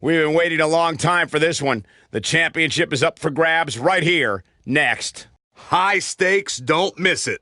We've been waiting a long time for this one. The championship is up for grabs right here, next. High stakes, don't miss it.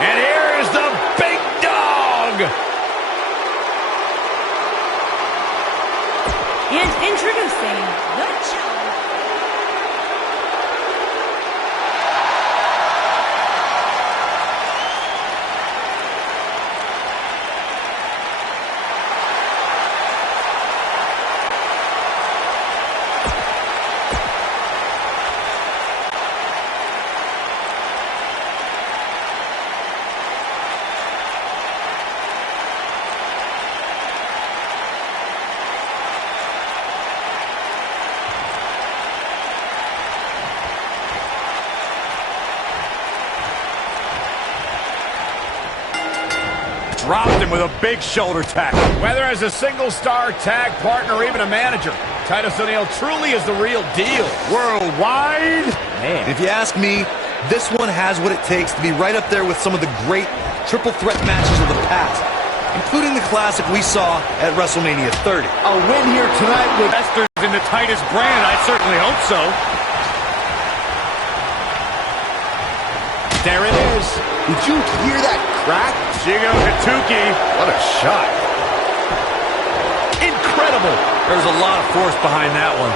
And here is the big dog! And introducing the challenger. Dropped him with a big shoulder tackle. Whether as a single-star tag partner or even a manager, Titus O'Neil truly is the real deal. Worldwide? Man. If you ask me, this one has what it takes to be right up there with some of the great triple threat matches of the past, including the classic we saw at WrestleMania 30. A win here tonight with investors in the Titus brand. I certainly hope so. There it is. Did you hear that crack? Shigo Katuki. What a shot. Incredible. There's a lot of force behind that one.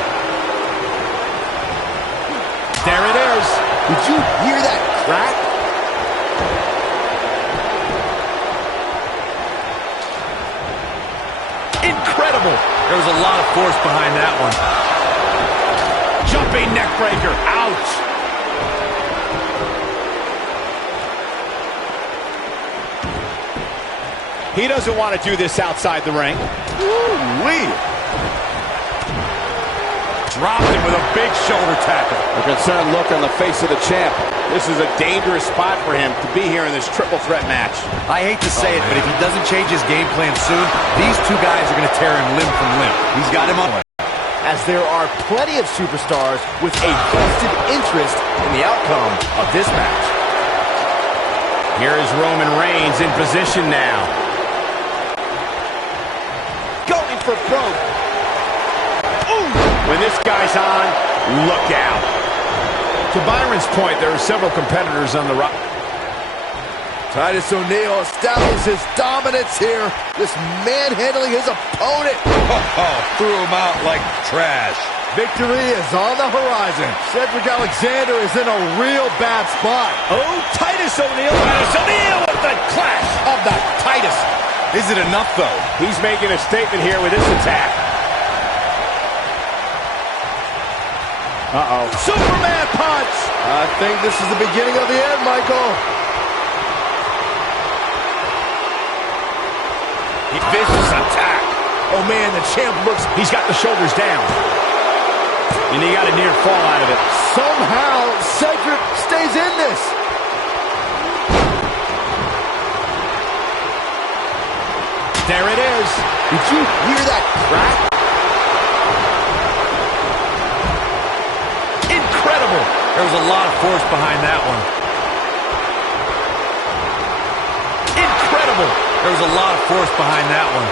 There it is. Did you hear that crack? Incredible. There's a lot of force behind that one. Jumping neck breaker. Ouch. He doesn't want to do this outside the ring. Woo-wee. Dropped him with a big shoulder tackle. A concerned look on the face of the champ. This is a dangerous spot for him to be here in this triple threat match. I hate to say it, but if he doesn't change his game plan soon, these two guys are going to tear him limb from limb. He's got him on. As there are plenty of superstars with a vested interest in the outcome of this match. Here is Roman Reigns in position now. Going for broke. Ooh. When this guy's on, look out. To Byron's point, there are several competitors on the roster. Titus O'Neil establishes dominance here. Just manhandling his opponent. Threw him out like trash. Victory is on the horizon. Cedric Alexander is in a real bad spot. Oh, Titus O'Neil. Titus O'Neil with the clash of the Titus. Is it enough, though? He's making a statement here with this attack. Uh-oh. Superman punch! I think this is the beginning of the end, Michael. Vicious attack. Oh, man, the champ looks... He's got the shoulders down. And he got a near fall out of it. Somehow, Cedric stays in this. There it is. Did you hear that crack? Incredible. There was a lot of force behind that one. Incredible. There was a lot of force behind that one.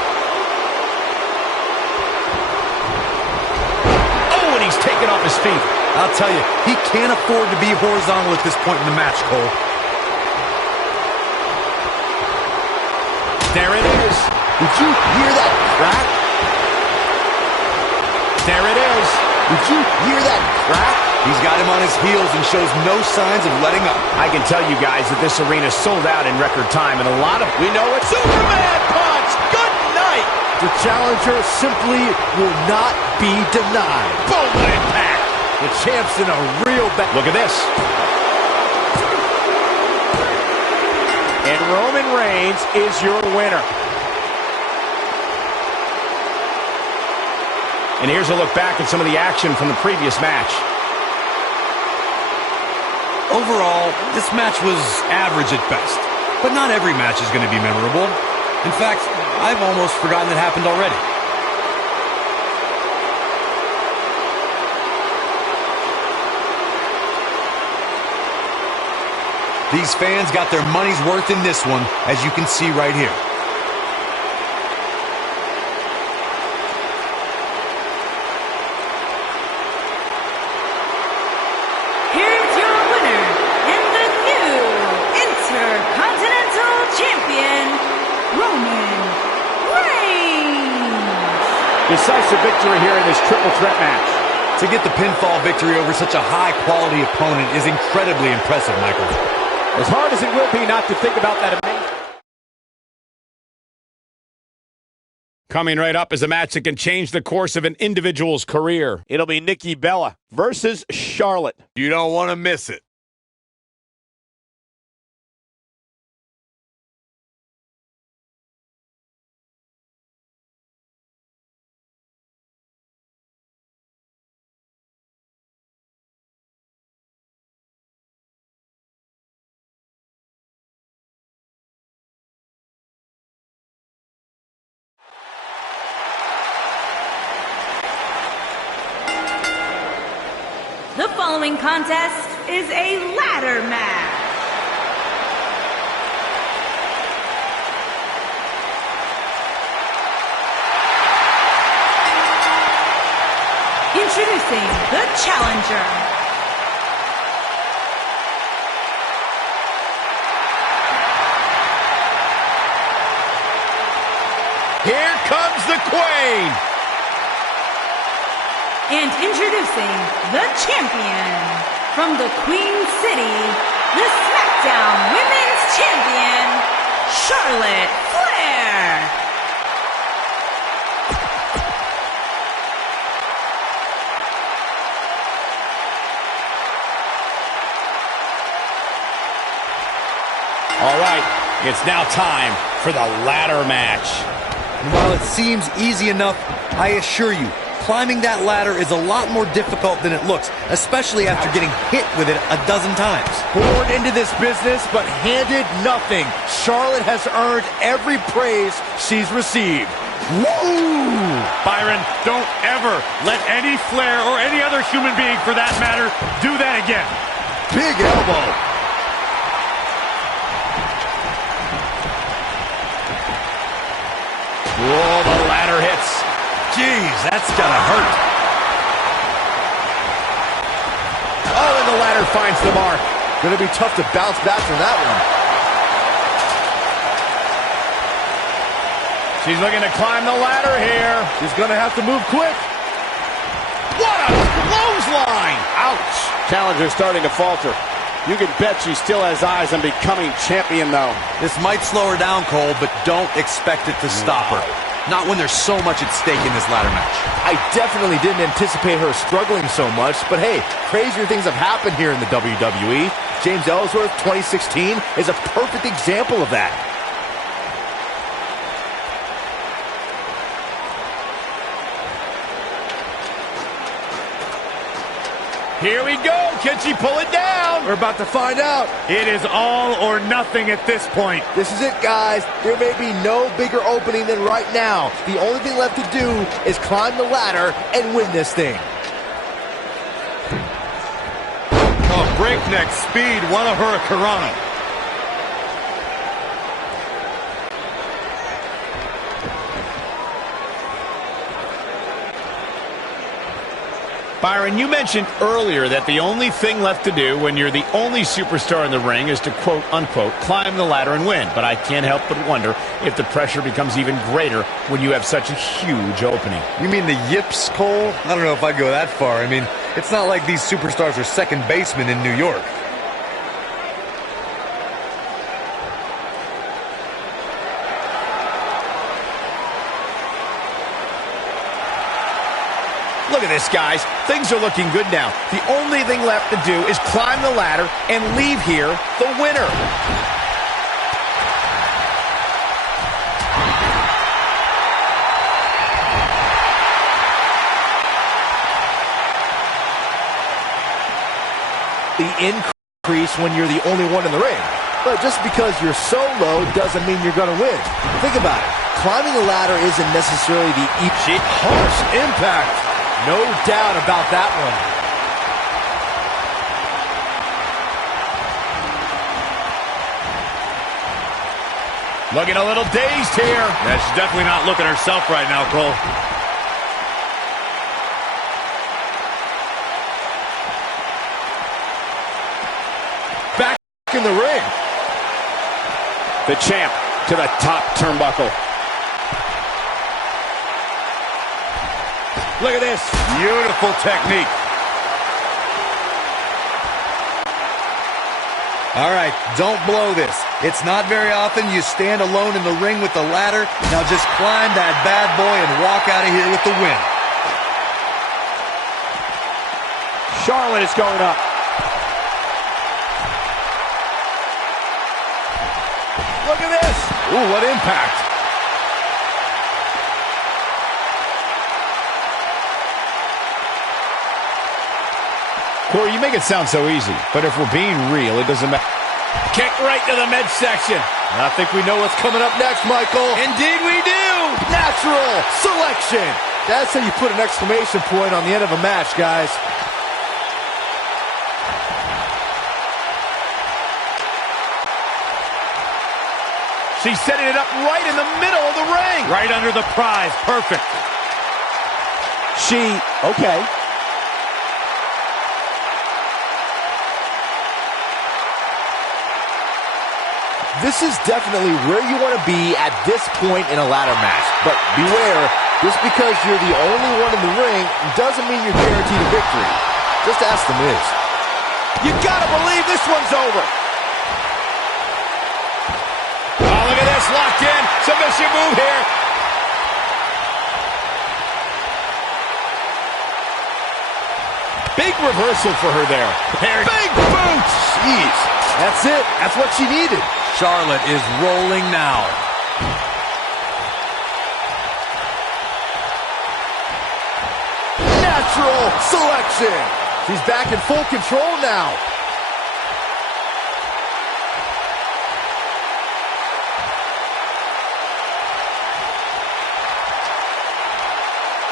Oh, and he's taken off his feet. I'll tell you, he can't afford to be horizontal at this point in the match, Cole. There it is. Did you hear that crack? There it is. Did you hear that crack? He's got him on his heels and shows no signs of letting up. I can tell you guys that this arena sold out in record time, and a lot of... We know it. Superman punch! Good night! The challenger simply will not be denied. Boom impact! The champ's in a real bad... Look at this. And Roman Reigns is your winner. And here's a look back at some of the action from the previous match. Overall, this match was average at best, but not every match is going to be memorable. In fact, I've almost forgotten it happened already. These fans got their money's worth in this one, as you can see right here. Here's your winner and the new Intercontinental Champion, Roman Reigns. Decisive victory here in this triple threat match. To get the pinfall victory over such a high-quality opponent is incredibly impressive, Michael. As hard as it will be not to think about that amazing... Coming right up is a match that can change the course of an individual's career. It'll be Nikki Bella versus Charlotte. You don't want to miss it. The following contest is a ladder match. Introducing the challenger. Here comes the Queen. And introducing the champion from the Queen City, the SmackDown Women's Champion, Charlotte Flair. All right, it's now time for the ladder match. And while it seems easy enough, I assure you, climbing that ladder is a lot more difficult than it looks, especially after getting hit with it a dozen times. Born into this business, but handed nothing. Charlotte has earned every praise she's received. Woo! Byron, don't ever let any Flair or any other human being, for that matter, do that again. Big elbow. Whoa, the ladder hits. Jeez, that's gotta hurt. Oh, and the ladder finds the mark. Gonna be tough to bounce back from that one. She's looking to climb the ladder here. She's gonna have to move quick. What a clothesline! Ouch! Challenger's starting to falter. You can bet she still has eyes on becoming champion, though. This might slow her down, Cole, but don't expect it to stop her. Not when there's so much at stake in this ladder match. I definitely didn't anticipate her struggling so much, but hey, crazier things have happened here in the WWE. James Ellsworth 2016 is a perfect example of that. Here we go. Can she pull it down? We're about to find out. It is all or nothing at this point. This is it, guys. There may be no bigger opening than right now. The only thing left to do is climb the ladder and win this thing. Oh, breakneck speed, one of her Hurricanrana. Byron, you mentioned earlier that the only thing left to do when you're the only superstar in the ring is to quote-unquote climb the ladder and win. But I can't help but wonder if the pressure becomes even greater when you have such a huge opening. You mean the yips, Cole? I don't know if I'd go that far. I mean, It's not like these superstars are second basemen in New York. Look at this, guys. Things are looking good now. The only thing left to do is climb the ladder and leave here the winner. The increase when you're the only one in the ring. But just because you're so low doesn't mean you're going to win. Think about it. Climbing the ladder isn't necessarily the harsh impact. No doubt about that one. Looking a little dazed here. Yeah, she's definitely not looking herself right now, Cole. Back in the ring. The champ to the top turnbuckle. Look at this. Beautiful technique. All right, don't blow this. It's not very often you stand alone in the ring with the ladder. Now just climb that bad boy and walk out of here with the win. Charlotte is going up. Look at this. Ooh, what impact. Corey, you make it sound so easy, but if we're being real, it doesn't matter. Kick right to the midsection. I think we know what's coming up next, Michael. Indeed we do. Natural selection. That's how you put an exclamation point on the end of a match, guys. She's setting it up right in the middle of the ring. Right under the prize. Perfect. Okay. This is definitely where you want to be at this point in a ladder match. But beware, just because you're the only one in the ring doesn't mean you're guaranteed a victory. Just ask The Miz. You gotta believe this one's over. Oh, look at this, locked in. Submission move here. Big reversal for her there. Big boots. Jeez, that's it. That's what she needed. Charlotte is rolling now. Natural selection. She's back in full control now.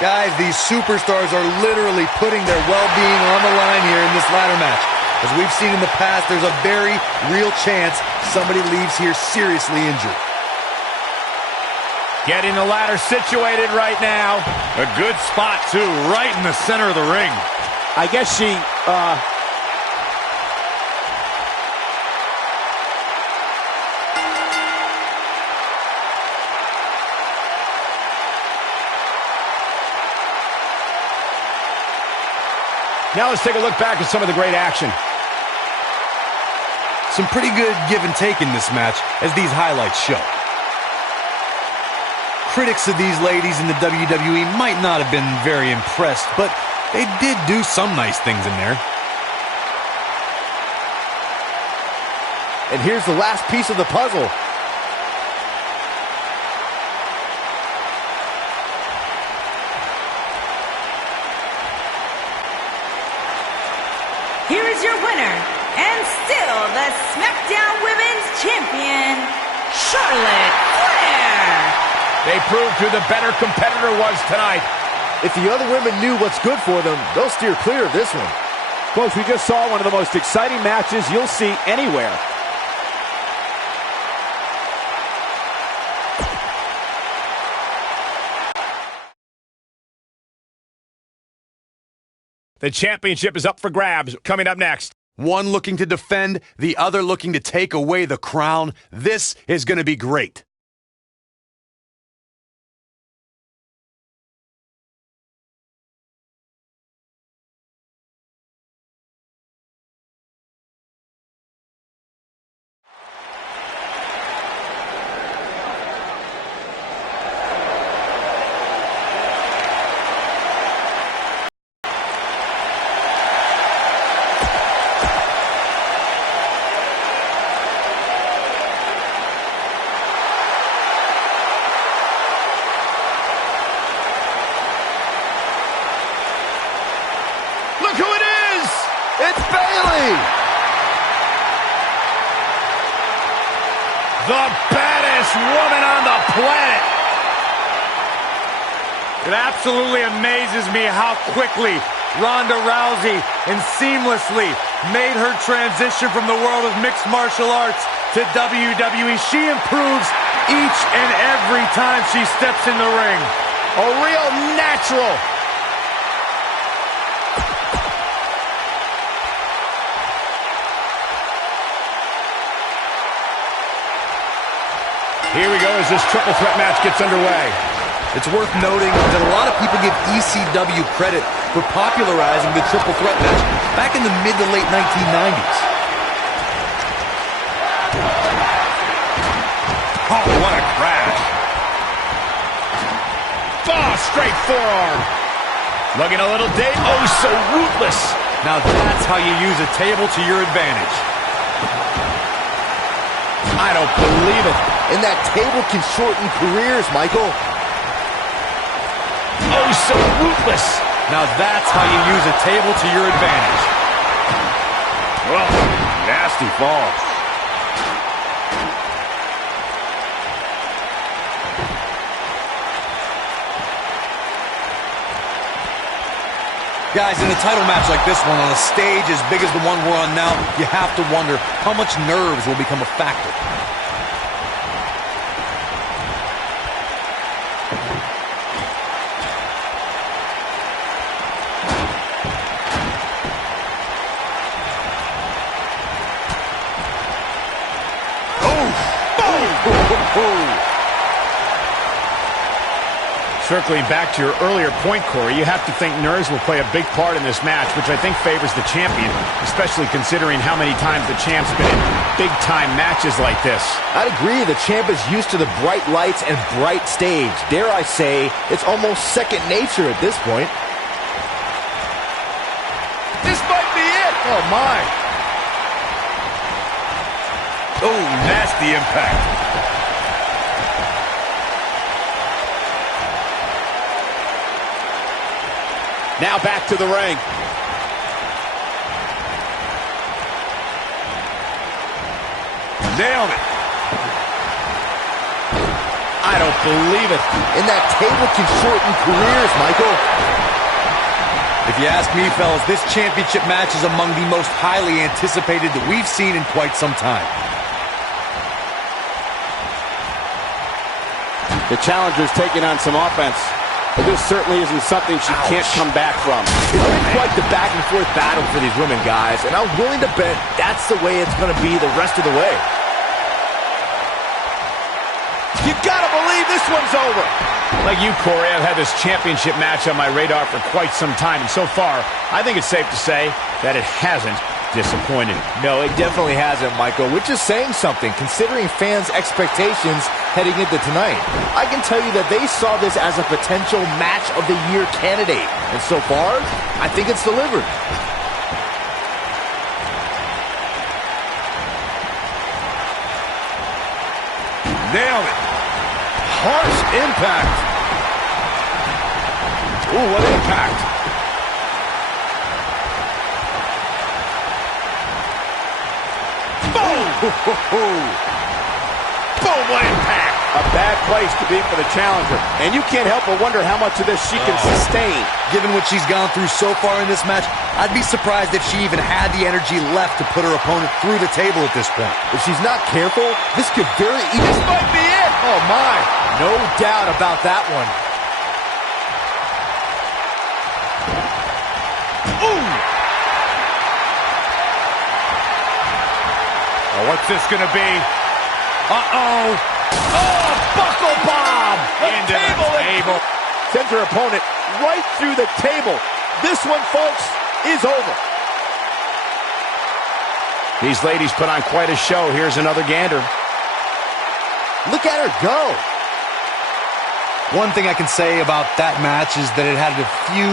Guys, these superstars are literally putting their well-being on the line here in this ladder match. As we've seen in the past, there's a very real chance somebody leaves here seriously injured. Getting the ladder situated right now. A good spot, too, right in the center of the ring. I guess she, Now let's take a look back at some of the great action. Some pretty good give and take in this match, as these highlights show. Critics of these ladies in the WWE might not have been very impressed, but they did do some nice things in there. And here's the last piece of the puzzle. Here is your winner, and still the SmackDown Women's Champion, Charlotte Flair. They proved who the better competitor was tonight. If the other women knew what's good for them, they'll steer clear of this one. Folks, we just saw one of the most exciting matches you'll see anywhere. The championship is up for grabs. Coming up next. One looking to defend, the other looking to take away the crown. This is going to be great. Bayley! The baddest woman on the planet. It absolutely amazes me how quickly Ronda Rousey and seamlessly made her transition from the world of mixed martial arts to WWE. She improves each and every time she steps in the ring. A real natural. Here we go as this triple threat match gets underway. It's worth noting that a lot of people give ECW credit for popularizing the triple threat match back in the mid to late 1990s. Oh, what a crash. Oh, straight forearm. Looking a little Dave. Oh, so ruthless. Now that's how you use a table to your advantage. I don't believe it. And that table can shorten careers, Michael. Oh, so ruthless. Now that's how you use a table to your advantage. Oh, nasty fall. Guys, in a title match like this one, on a stage as big as the one we're on now, you have to wonder how much nerves will become a factor. Circling back to your earlier point, Corey, you have to think nerves will play a big part in this match, which I think favors the champion, especially considering how many times the champ's been in big-time matches like this. I'd agree, the champ is used to the bright lights and bright stage. Dare I say, it's almost second nature at this point. This might be it. Oh, my. Oh, nasty impact. Now back to the ring. Nailed it. I don't believe it. And that table can shorten careers, Michael. If you ask me, fellas, this championship match is among the most highly anticipated that we've seen in quite some time. The challenger's taking on some offense, but this certainly isn't something she can't come back from. It's been quite the back and forth battle for these women, guys, and I'm willing to bet that's the way it's going to be the rest of the way. You gotta believe this one's over. Like you, Corey, I've had this championship match on my radar for quite some time, and so far, I think it's safe to say that it hasn't disappointed. No, it definitely hasn't, Michael, which is saying something, considering fans' expectations heading into tonight. I can tell you that they saw this as a potential match of the year candidate, and so far, I think it's delivered. Nailed it. Harsh impact. Ooh, what impact. Boom, what impact. A bad place to be for the challenger, and you can't help but wonder how much of this she can sustain. Given what she's gone through so far in this match, I'd be surprised if she even had the energy left to put her opponent through the table at this point. If she's not careful, this could very easily... This might be it. Oh, my. No doubt about that one. Ooh. Oh, what's this gonna be? Uh-oh. Oh, buckle bomb. Into the table. Sends her opponent right through the table. This one, folks, is over. These ladies put on quite a show. Here's another gander. Look at her go. One thing I can say about that match is that it had a few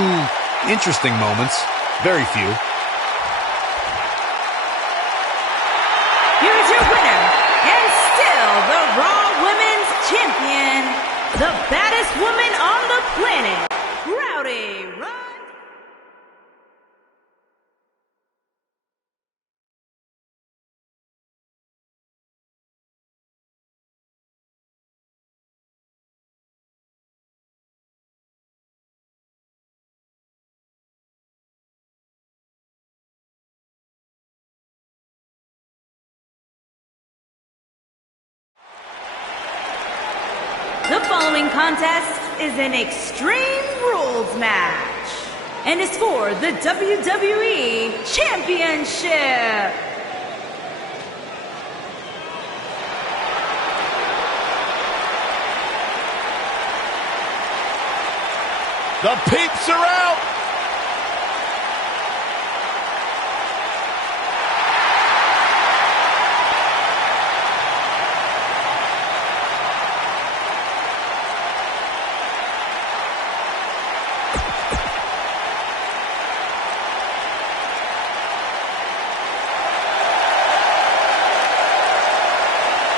interesting moments. Very few. Here's your winner, and still the Raw Women's Champion, the baddest woman on the planet, Rowdy Roddy. The following contest is an Extreme Rules match and is for the WWE Championship. The peeps are out.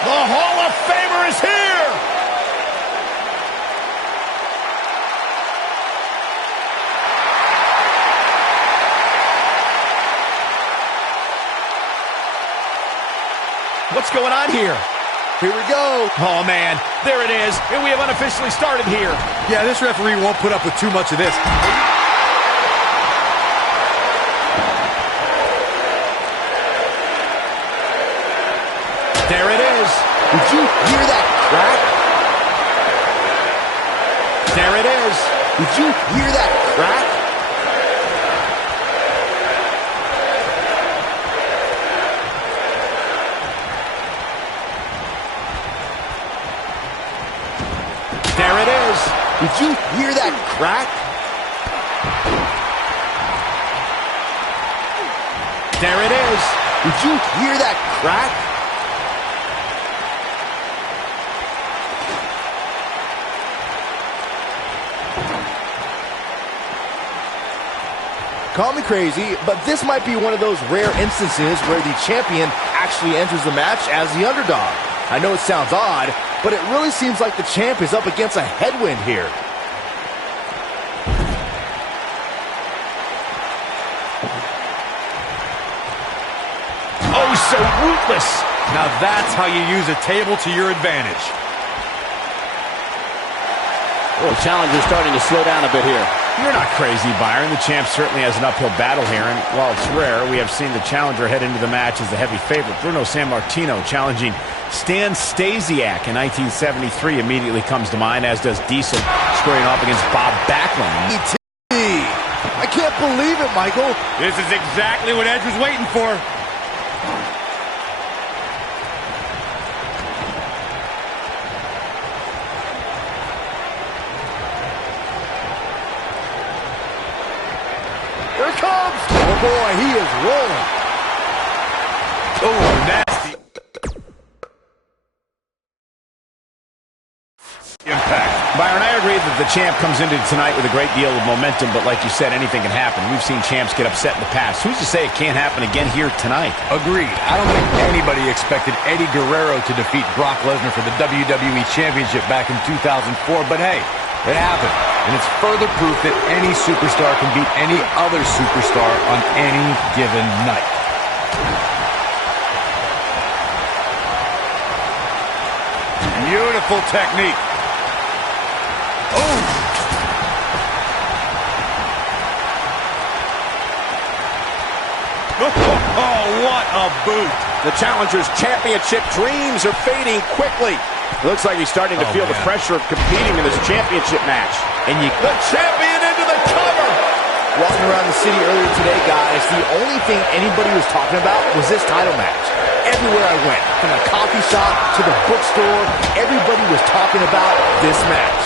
The Hall of Famer is here! What's going on here? Here we go. Oh, man. There it is. And we have unofficially started here. Yeah, this referee won't put up with too much of this. There it is. Did you hear that crack? There it is. Did you hear that crack? There it is. Did you hear that crack? There it is. Did you hear that crack? Call me crazy, but this might be one of those rare instances where the champion actually enters the match as the underdog. I know it sounds odd, but it really seems like the champ is up against a headwind here. Oh, so ruthless. Now that's how you use a table to your advantage. Oh, challenger's starting to slow down a bit here. You're not crazy, Byron. The champ certainly has an uphill battle here, and while it's rare, we have seen the challenger head into the match as the heavy favorite. Bruno Sammartino challenging Stan Stasiak in 1973 immediately comes to mind, as does Diesel squaring off against Bob Backlund. I can't believe it, Michael. This is exactly what Edge was waiting for. Here it comes. Oh, boy, he is rolling. Oh, nasty impact. Byron, I agree that the champ comes into tonight with a great deal of momentum, but like you said, anything can happen. We've seen champs get upset in the past. Who's to say it can't happen again here tonight? Agreed. I don't think anybody expected Eddie Guerrero to defeat Brock Lesnar for the WWE Championship back in 2004, but hey, it happened. And it's further proof that any superstar can beat any other superstar on any given night. Beautiful technique. Oh! Oh, what a boot. The challenger's championship dreams are fading quickly. Looks like he's starting to feel the pressure of competing in this championship match. And the champion into the cover! Walking around the city earlier today, guys, the only thing anybody was talking about was this title match. Everywhere I went, from the coffee shop to the bookstore, everybody was talking about this match.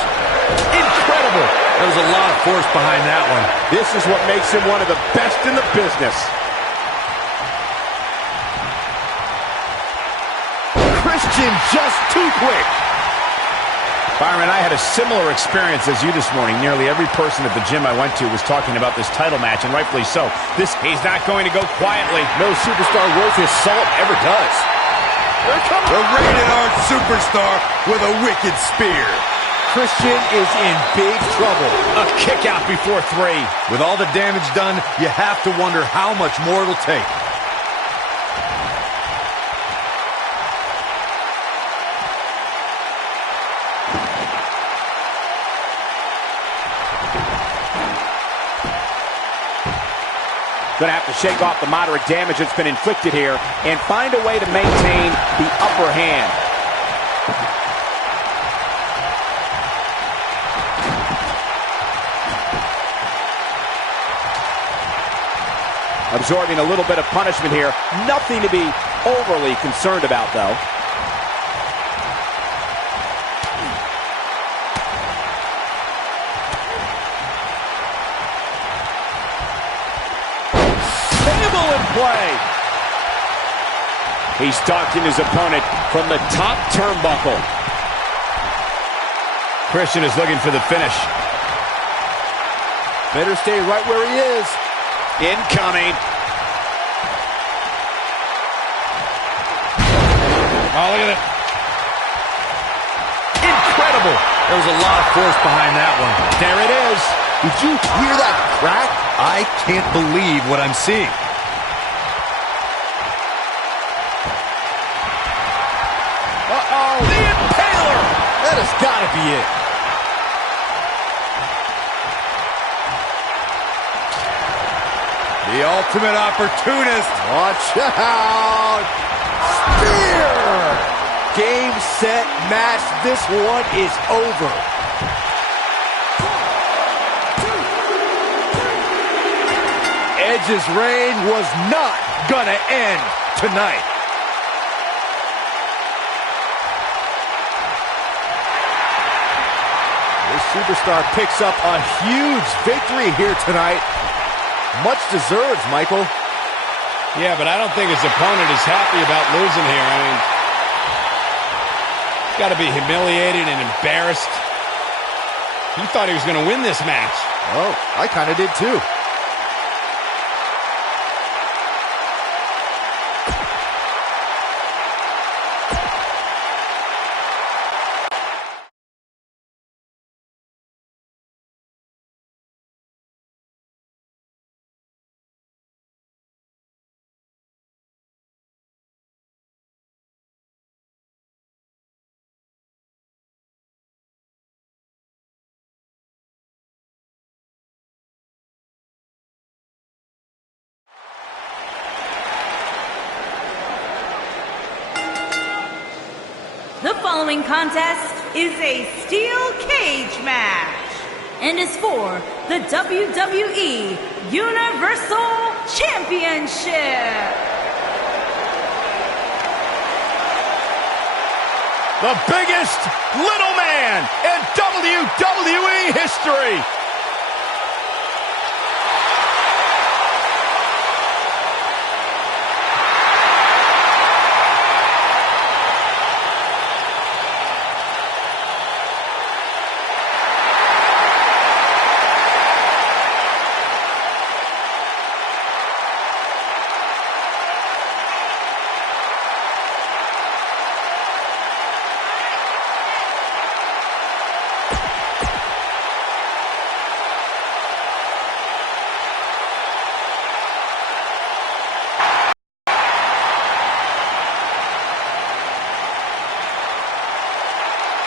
Incredible! There was a lot of force behind that one. This is what makes him one of the best in the business. Christian just too quick. Byron, I had a similar experience as you this morning. Nearly every person at the gym I went to was talking about this title match, and rightfully so. He's not going to go quietly. No superstar worth his salt ever does. Here it comes. The rated R superstar with a wicked spear. Christian is in big trouble. A kick out before 3. With all the damage done, you have to wonder how much more it'll take. Going to have to shake off the moderate damage that's been inflicted here and find a way to maintain the upper hand. Absorbing a little bit of punishment here. Nothing to be overly concerned about, though. Table in play. He's stalking his opponent from the top turnbuckle. Christian is looking for the finish. Better stay right where he is. Incoming. Oh, look at it. Incredible. There was a lot of force behind that one. There it is. Did you hear that crack? I can't believe what I'm seeing. Uh-oh. The Impaler. That has got to be it. The ultimate opportunist. Watch out. Spear. Game, set, match. This one is over. Edge's reign was not gonna end tonight. This superstar picks up a huge victory here tonight. Much deserved, Michael. Yeah, but I don't think his opponent is happy about losing here. I mean, he's got to be humiliated and embarrassed. He thought he was going to win this match. Oh, I kind of did too. The following contest is a steel cage match and is for the WWE Universal Championship. The biggest little man in WWE history.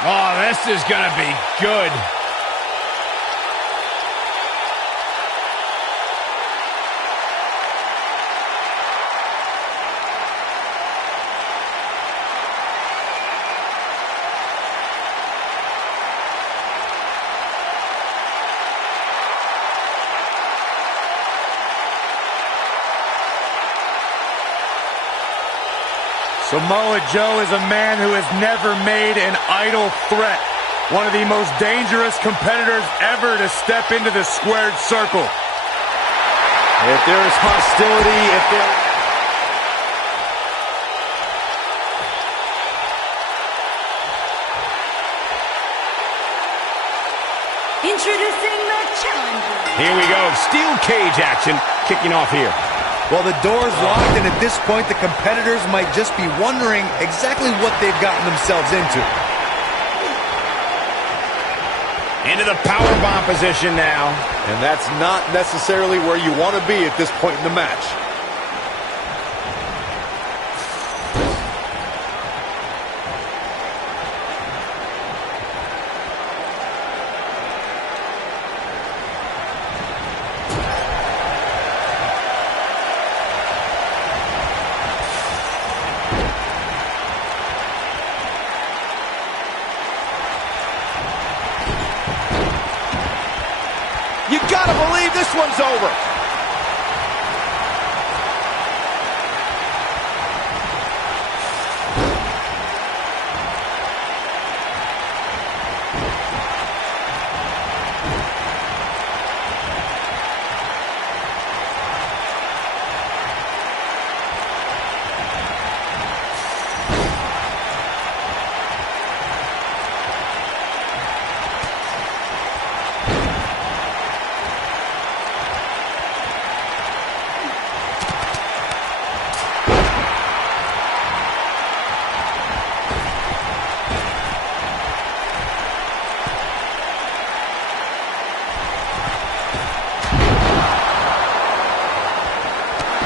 Oh, this is going to be good. Samoa Joe is a man who has never made an idle threat. One of the most dangerous competitors ever to step into the squared circle. If there's hostility, if there... Introducing the challenger. Here we go. Steel cage action kicking off here. Well, the door's locked, and at this point, the competitors might just be wondering exactly what they've gotten themselves into. Into the powerbomb position now. And that's not necessarily where you want to be at this point in the match. You gotta believe this one's over.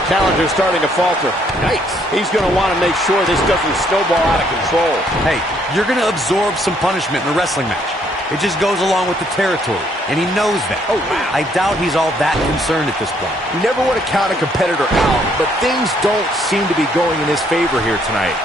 Challenger's starting to falter. Yikes. He's going to want to make sure this doesn't snowball out of control. Hey, you're going to absorb some punishment in a wrestling match. It just goes along with the territory, and he knows that. Oh, wow. I doubt he's all that concerned at this point. You never want to count a competitor out, but things don't seem to be going in his favor here tonight.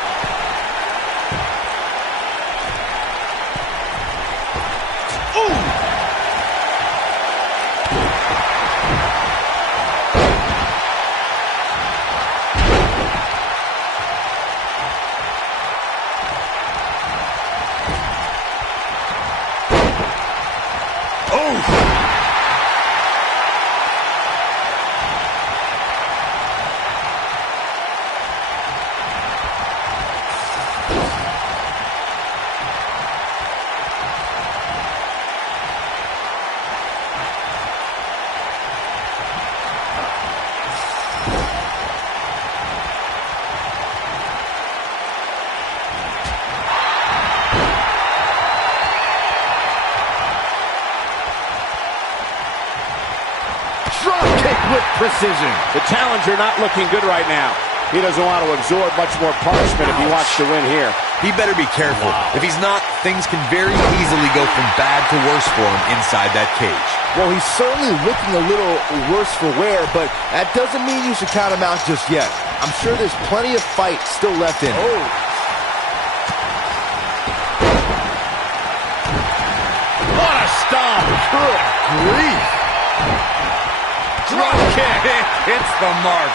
Drop kick with precision. The challenger not looking good right now. He doesn't want to absorb much more punishment if he wants to win here. He better be careful. If he's not, things can very easily go from bad to worse for him inside that cage. Well, he's certainly looking a little worse for wear, but that doesn't mean you should count him out just yet. I'm sure there's plenty of fight still left in him. Oh. What a stomp! Good grief! Drop kick. It's the mark.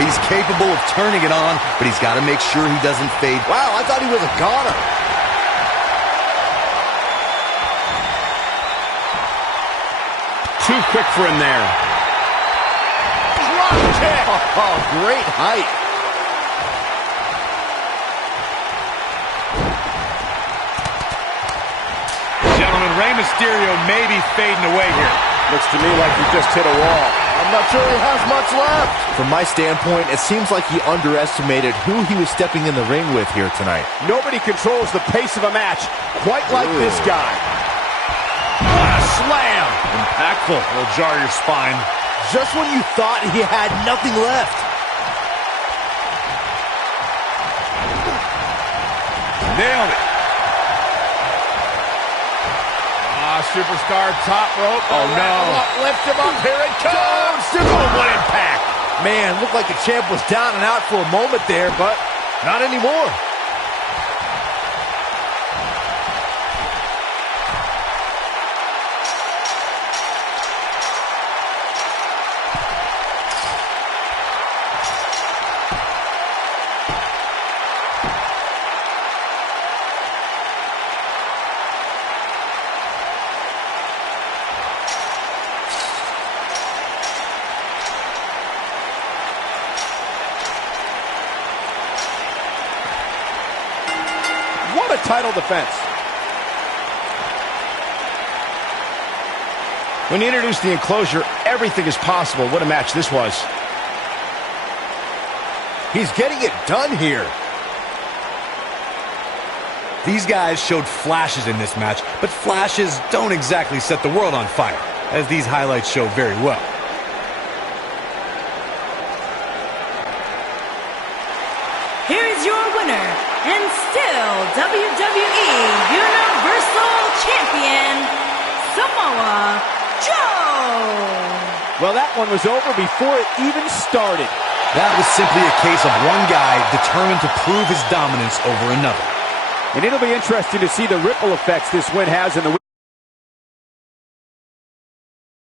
He's capable of turning it on, but he's got to make sure he doesn't fade. Wow, I thought he was a goner. Too quick for him there. Drop kick! Oh, great height. Gentlemen, Rey Mysterio may be fading away here. Looks to me like he just hit a wall. I'm not sure he has much left. From my standpoint, it seems like he underestimated who he was stepping in the ring with here tonight. Nobody controls the pace of a match quite like this guy. What a slam. Impactful. Will jar your spine. Just when you thought he had nothing left. Nailed it. Superstar top rope. Oh, no. Lift him up. Here it comes. Oh, what impact. Man, looked like the champ was down and out for a moment there, but not anymore. What a title defense. When you introduce the enclosure, everything is possible. What a match this was. He's getting it done here. These guys showed flashes in this match, but flashes don't exactly set the world on fire, as these highlights show very well. Here is your winner, and still WWE Universal Champion, Samoa Joe. Well, that one was over before it even started. That was simply a case of one guy determined to prove his dominance over another. And it'll be interesting to see the ripple effects this win has in the